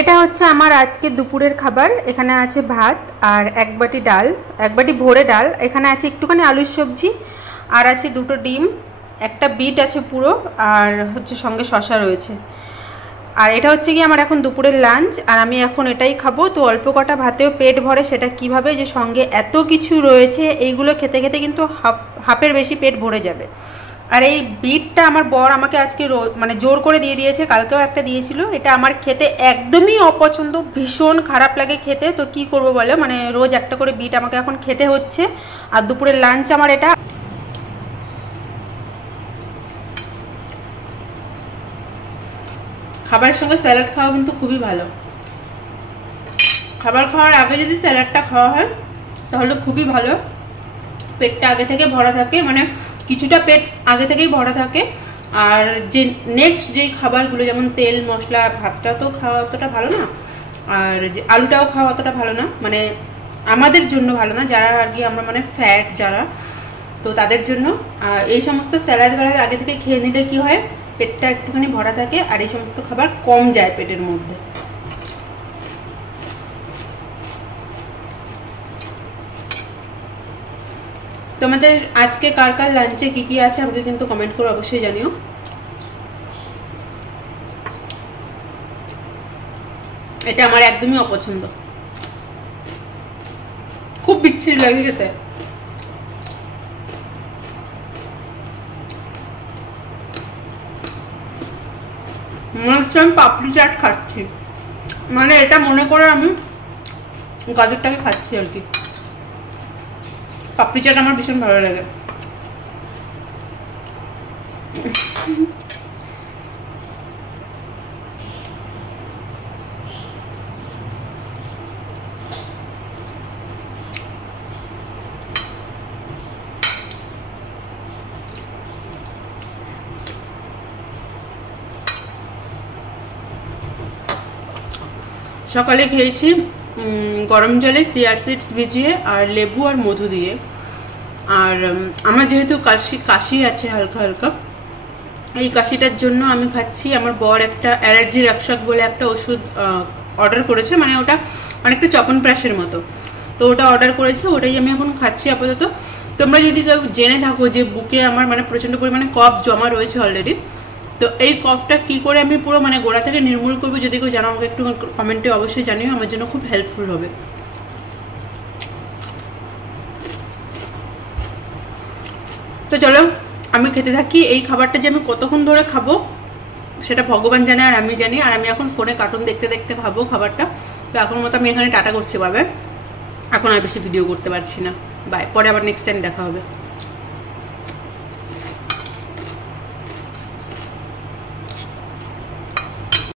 এটা হচ্ছে আমার আজকে দুপুরের খাবার। এখানে আছে ভাত আর এক বাটি ডাল, এক বাটি ভরে ডাল। এখানে আছে একটুখানি আলুর সবজি আর আছে দুটো ডিম, একটা বিট আছে পুরো, আর হচ্ছে সঙ্গে শসা রয়েছে। আর এটা হচ্ছে কি আমার এখন দুপুরের লাঞ্চ, আর আমি এখন এটাই খাবো। তো অল্প কটা ভাতেও পেট ভরে, সেটা কিভাবে যে সঙ্গে এত কিছু রয়েছে, এইগুলো খেতে খেতে কিন্তু হাফের বেশি পেট ভরে যাবে। আর এই বিটটা আমার বর আমাকে আজকে মানে জোর করে দিয়ে দিয়েছে, কালকেও একটা দিয়েছিল। এটা আমার খেতে একদমই অপছন্দ, ভীষণ খারাপ লাগে খেতে। তো কি করব বলো, মানে রোজ একটা করে বিট আমাকে এখন খেতে হচ্ছে। আর দুপুরের লাঞ্চ আমার এটা। খাবারের সঙ্গে স্যালাড খাওয়া কিন্তু খুবই ভালো। খাবার খাওয়ার আগে যদি স্যালাডটা খাওয়া হয় তাহলে খুবই ভালো। পেটটা আগে থেকে ভরা থাকে, মানে কিছুটা পেট আগে থেকেই ভরা থাকে। আর যে নেক্সট যেই খাবারগুলো, যেমন তেল মশলা, ভাতটা তো খাওয়া অতটা ভালো না, আর যে আলুটাও খাওয়া অতটা ভালো না, মানে আমাদের জন্য ভালো না, যারা আর কি আমরা মানে ফ্যাট যারা, তো তাদের জন্য। এই সমস্ত স্যালাড বেলার আগে থেকে খেয়ে নিলে কি হয়, পেটটা একটুখানি ভরা থাকে আর এই সমস্ত খাবার কম যায় পেটের মধ্যে। তোমাদের আজকে কার কার লাঞ্চে কি কি আছে আমাকে কিন্তু কমেন্ট করে অবশ্যই জানিও। এটা আমার একদমই অপছন্দ, খুব বিচ্ছিরি লাগে খেতে। মনে হচ্ছে আমি পাপড়ি চাট খাচ্ছি, মানে এটা মনে করে আমি গাজরটাকে খাচ্ছি আর কি। পাপড়ি চাট আমার ভীষণ ভালো লাগে। সকালে খেয়েছি গরম জলে চিয়া সিডস ভিজিয়ে আর লেবু আর মধু দিয়ে। আর আমার যেহেতু কাশি আছে হালকা হালকা, এই কাশিটার জন্য আমি খাচ্ছি। আমার বর একটা অ্যালার্জি রাক্ষক বলে একটা ওষুধ অর্ডার করেছে, মানে ওটা অনেকটা চপনপ্রাশের মতো, তো ওটা অর্ডার করেছে, ওটাই আমি এখন খাচ্ছি আপাতত। তোমরা যদি কেউ জেনে থাকো যে বুকে আমার মানে প্রচণ্ড পরিমাণে কফ জমা রয়েছে অলরেডি, তো এই কফটা কি করে আমি পুরো মানে গোড়া থেকে নির্মূল করবো, যদি কেউ জানো আমাকে একটু কমেন্টে অবশ্যই জানিও, আমার জন্য খুব হেল্পফুল হবে। তো চলো আমি খেতে থাকি। এই খাবারটা যে আমি কতক্ষণ ধরে খাবো সেটা ভগবান জানে আর আমি জানি। আর আমি এখন ফোনে কার্টুন দেখতে দেখতে খাবো খাবারটা। তো এখন মতো আমি এখানে টাটা করছি, পাবে এখন আর বেশি ভিডিও করতে পারছি না। বাই, পরে আবার নেক্সট টাইম দেখা হবে।